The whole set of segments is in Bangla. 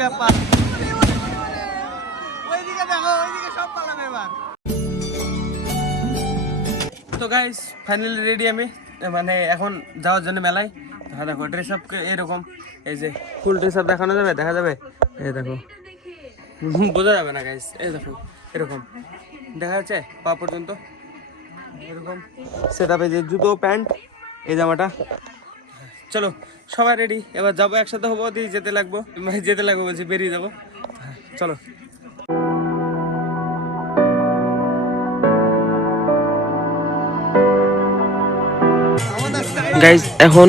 ব্যাপার, ওইদিকে দেখো, ওইদিকে সব পালাবে এবার। তো গাইস ফাইনালি রেডি আমি, মানে এখন যাওয়ার জন্য মেলায়। হ্যাঁ দেখো ড্রেস আপ এরকম, এই যে ফুল ড্রেস আপ দেখানো যাবে, দেখা যাবে, এই দেখো বোঝা যাবে না গাইস, এই দেখো এরকম দেখা যাচ্ছে পা পর্যন্ত এরকম সেট আপে, যে জুতো প্যান্ট এই জামাটা। চলো সবাই রেডি, এবার যাবো, একসাথে হবো, দিয়ে যেতে লাগবো, মানে যেতে লাগবো বলছি, বেরিয়ে যাবো, চলো। গাইজ এখন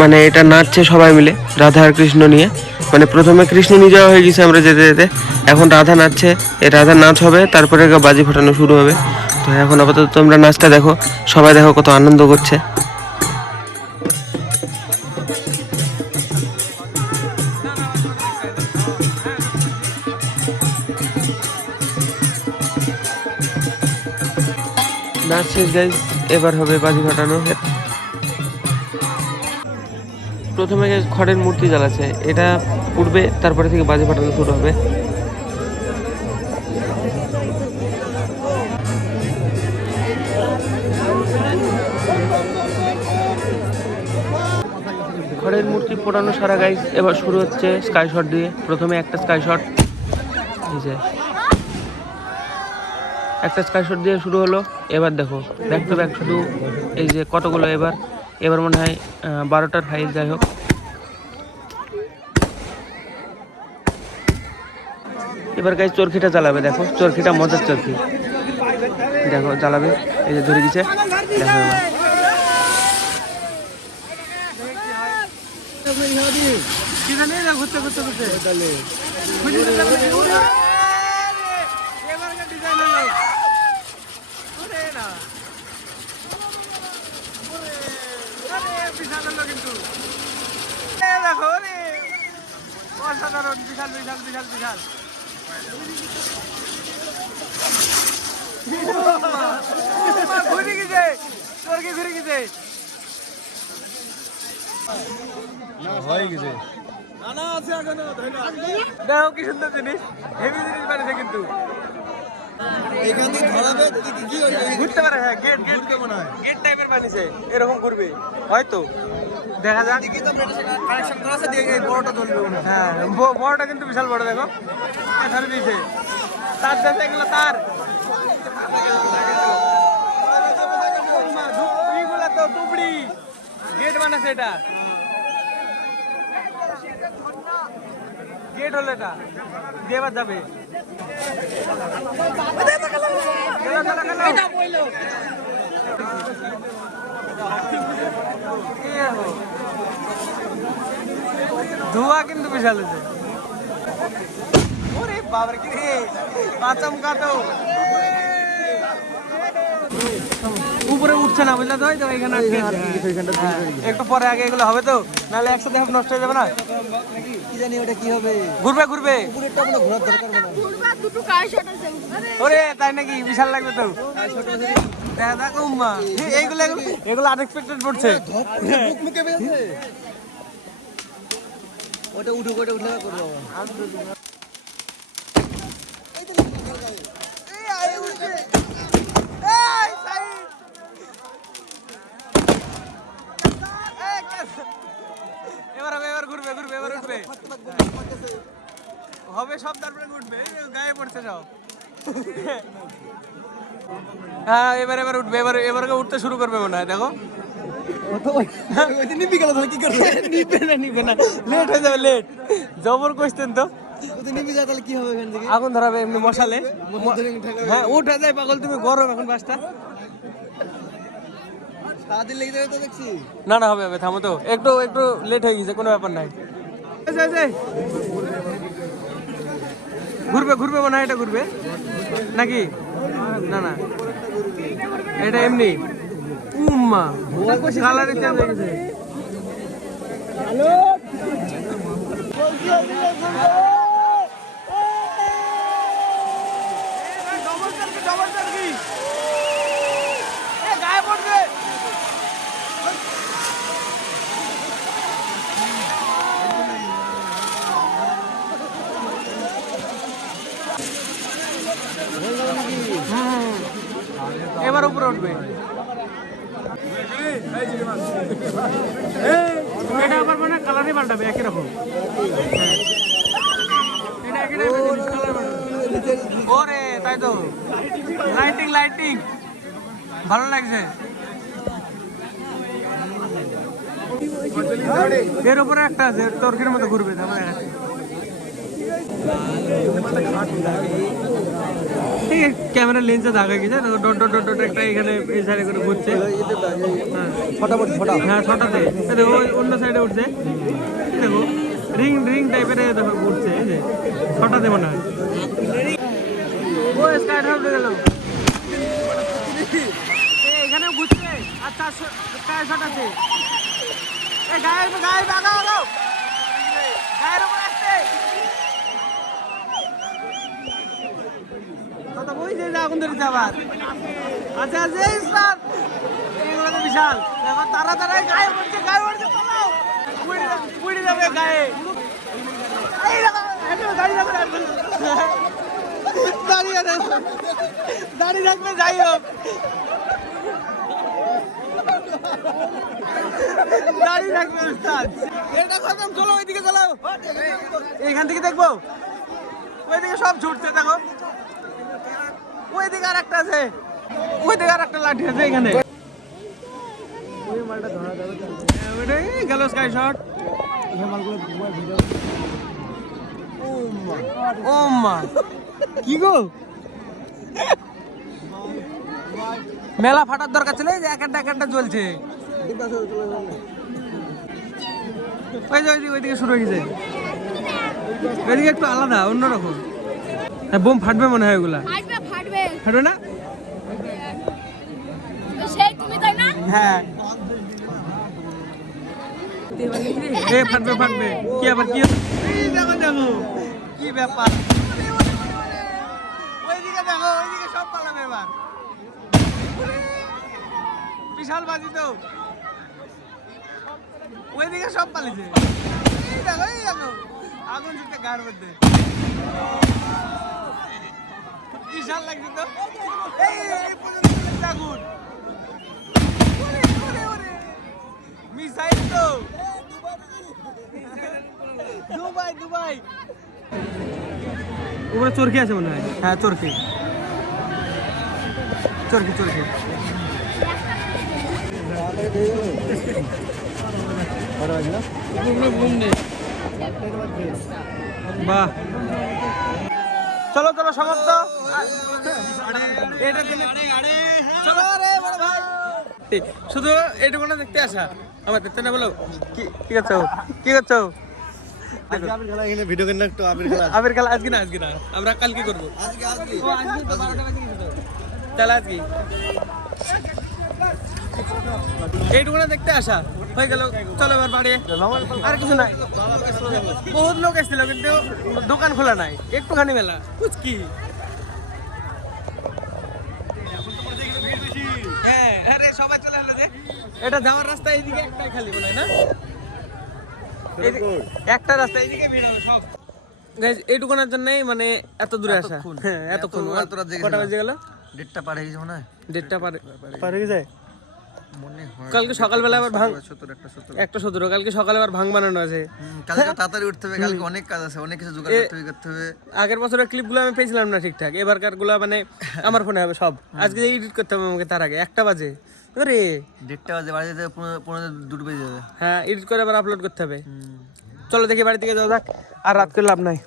মানে এটা নাচছে সবাই মিলে রাধা আর কৃষ্ণ নিয়ে, মানে প্রথমে কৃষ্ণ নিয়ে যাওয়া হয়ে গেছে আমরা যেতে যেতে, এখন রাধা নাচছে, এই রাধা নাচ হবে, তারপরে বাজি ফাটানো শুরু হবে। তো এখন আপাতত তোমরা নাচটা দেখো, সবাই দেখো কত আনন্দ করছে। নাচ শেষ গাইজ, এবার হবে বাজি ফাটানো। প্রথমে খড়ের মূর্তি জ্বালাচ্ছে, এটা উঠবে, তারপরে থেকে বাজি ফাটানো শুরু হবে। খড়ের মূর্তি পোড়ানো সারা গাইজ, এবার শুরু হচ্ছে স্কাই শট দিয়ে। প্রথমে একটা স্কাই শট, এই যে একটা স্কাই শট দিয়ে শুরু হলো। এবার দেখো ব্যাক টু ব্যাক শুধু এই যে কতগুলো, এবার মনে হয় 12টার হাইজ, যাই হোক। এবার গাইজ চরখিটা জ্বালাবে, দেখো চরখিটা মজার চরখি, দেখো জ্বালাবে, এই যে ধরে গেছে, দেখো অসাধারণ, বিশাল বিশাল বিশাল বিশাল। ঘুরে গেছে, চরকি ঘুরে গেছে, হয়ে গেছে। দেখো কি সুন্দর জিনিস, হেভি জিনিস বানিয়েছে কিন্তু। ঘুরতে পারে, হ্যাঁ গেট গেট মনে হয়, গেট টাইপের বানিয়েছে, এরকম ঘুরবে হয়তো, দেখা যাক। হ্যাঁ বড়টা কিন্তু বিশাল বড়, দেখো ধরে দিয়েছে, তার দেশে এগুলো তার তো টুবড়ি গেট বানাচ্ছে, এটা গেট হলো, এটা দিয়ে এবার যাবে। ধোঁয়া কিন্তু বিশাল হয়েছে, ওরে বাবার কি রে, পাচম কাটো উপরে উঠছে না, বুঝলে তো, এখানে একটু পরে আগে এগুলো হবে তো, নাহলে একসাথে নষ্ট হয়ে যাবে না, কি জানি ওটা কি হবে, ঘুরবে ঘুরবে, ওরে তাই নাকি, বিশাল লাগবে তো, এগুলো আনএক্সপেক্টেড পড়ছে। ওটা উঠে উঠে উঠে করবো, এবার হবে, এবার ঘুরবে ঘুরবে, এবার উঠবে হবে সব, তারপরে উঠবে, গায়ে পড়ছে সব। হ্যাঁ এবার এবার উঠবে, এবার উঠতে শুরু করবে মনে হয়, দেখো নিবি গেল, কি করবে, নিবে না, লেট হয়ে যাবে, লেট জবর কোশ্চেন তো, কি হবে এখান থেকে, আগুন ধরাবে এমনি মশালে, হ্যাঁ উঠে যায় পাগল, তুমি গরম এখন বাসটা, না না হবে হবে, থামো তো, একটু একটু লেট হয়ে গেছে, কোনো ব্যাপার নাই, ঘুরবে ঘুরবে মনে হয়, এটা ঘুরবে নাকি, না না এটা এমনি, উম্মা কালারে চেঞ্জ হয়ে গেছে, গায়ে পড়বে, এবার উপরে উঠবে। এটা আবার মানে কালারই পাল্টাবে একই রকম। ওরে তাই তো, লাইটিং লাইটিং ভালো লাগছে। এর উপরে একটা আছে তর্কের মতো ঘুরবে, ঠিক আছে। ক্যামেরা লেন্সে দেখা গেছে ডট ডট ডট একটা এখানে এই সাইডে করে ঘুরছে। হ্যাঁ ছটাতে দেখো অন্য সাইডে উঠছে, দেখো রিং রিং টাইপের দেখো ঘুরছে, এই যে ছটাতে মনে হয়। ও স্কাইট হাউসে গেল, এখানে ঘুরছে। আর 400 আছে। গায়ের গায়ে বাগা হলো, গায়ের উপর আসছে। ওই যে আগুন ধরেছে আবার। আচ্ছা আচ্ছা স্যার, এগুলো তো বিশাল। এখন তারা তারা গায়ে পড়ছে, গায়ে পড়ছে, পালাও, পুড়ে যাবে গায়ে। দাঁড়িয়ে থাকবে, যাই হোক দাঁড়িয়ে থাকবে উস্তাদ। এটা খতম, চলো ওইদিকে চলো, এইখান থেকে দেখবো। ওইদিকে সব ছুটছে, দেখো ওইদিকে আর একটা আছে, ওইদিকে আর একটা লাঠি আছে এখানে। গেল স্কাই শট। ও মা, কি গো, মেলা ফাটার দরকার ছিল, যে এক একটা জ্বলছে। ওইদিকে শুরু হয়ে গেছে, ওইদিকে একটু আলাদা অন্যরকম। বোম ফাটবে মনে হয়, ওগুলা ফাটবে না? হ্যাঁ ফাটবে ফাটবে। কি আবার কি দেখো দেখো কি ব্যাপার, ওইদিকে দেখো, ওইদিকে সব পালাবে এবার। বিশাল বাজি তো, ওইদিকে সব পালিয়েছে। দেখো এই দেখো আগুন দিতে গায়ের মধ্যে, বিশাল লাগছে তো। এই পর্যন্ত আগুন, মিসাইল তো, দুবাই দুবাই। উপরে চরকি আছে মনে হয়। হ্যাঁ চরকি চরকি চরকি। বাহ, চলো চলো সমাপ্ত। শুধু এইটুকু না দেখতে আসা আমার দেখতে না, বলো কি করছো, কি করছো? আবির খেলা আজকে না, আজকে না, আমরা কালকে করবো। তাহলে আজকে এইটুকু না দেখতে আসা হয়ে গেল। চলো এবার বাড়ি, আর কিছু নাই। বহুত লোক এসেছিল কিন্তু দোকান খোলা নাই, একটুখানি মেলা কুচকি। হ্যাঁ আরে সবাই চলে এলো যে, এটা যাওয়ার রাস্তা এইদিকে একটাই খালি মনে হয় না, একটা রাস্তা এইদিকে ভিড় হবে সব। গাইস এইটুকুনের জন্যই মানে এত দূরে আসা। হ্যাঁ এতক্ষণ কটা বাজে গেল? 1:30 পার হয়ে গেছে মনে হয়। 1:30 পার হয়ে গেছে মনে হয়। কালকে সকালবেলা আবার ভাঙ 1:17 কালকে সকালে আবার ভাঙ বানানো আছে। কালকে তাড়াতাড়ি উঠতে হবে, কালকে অনেক কাজ আছে, অনেক কিছু জোগাড় করতে হবে। আগের বছরের ক্লিপগুলো আমি পেয়েছিলাম না ঠিকঠাক, এবারকার গুলো মানে আমার ফোনে হবে সব। আজকে এডিট করতে হবে আমাকে, তার আগে 1টা বাজে। আরে 1:30 বাজে, বাড়ি যেতে 2 বেজে যাবে। হ্যাঁ এডিট করে আবার আপলোড করতে হবে। চলো দেখি বাড়ি থেকে যাও যাক, আর রাত করে লাভ নাই।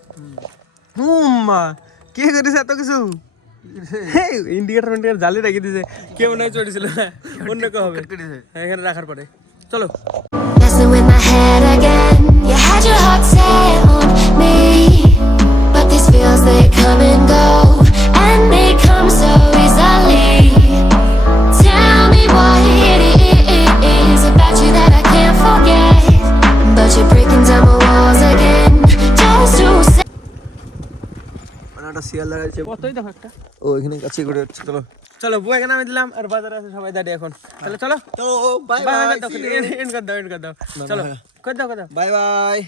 মা কে করেছে এত কিছু? ইন্ডিকেটর জালি রেখে দিয়েছে, কেউ মনে হয় চড়েছিল, অন্য কেউ হবে এখানে রাখার পরে। চলো Messing with my head again. You had your heart set on me, but these feels they come and go, and they come so easily. Tell me what it is about you that I can't forget, but you're breaking down my walls again just to say. একটা শিয়াল দাঁড়াচ্ছে, কতই দেখো একটা, ও এখানে কাছে করে যাচ্ছে। চলো চলো বউ এখানে আমি দিলাম, আর বাজারে আছে সবাই দাঁড়িয়ে এখন। তাহলে চলো বাই বাই, এন্ড কর দাও, এন্ড কর দাও, চলো কর দাও, বাই বাই।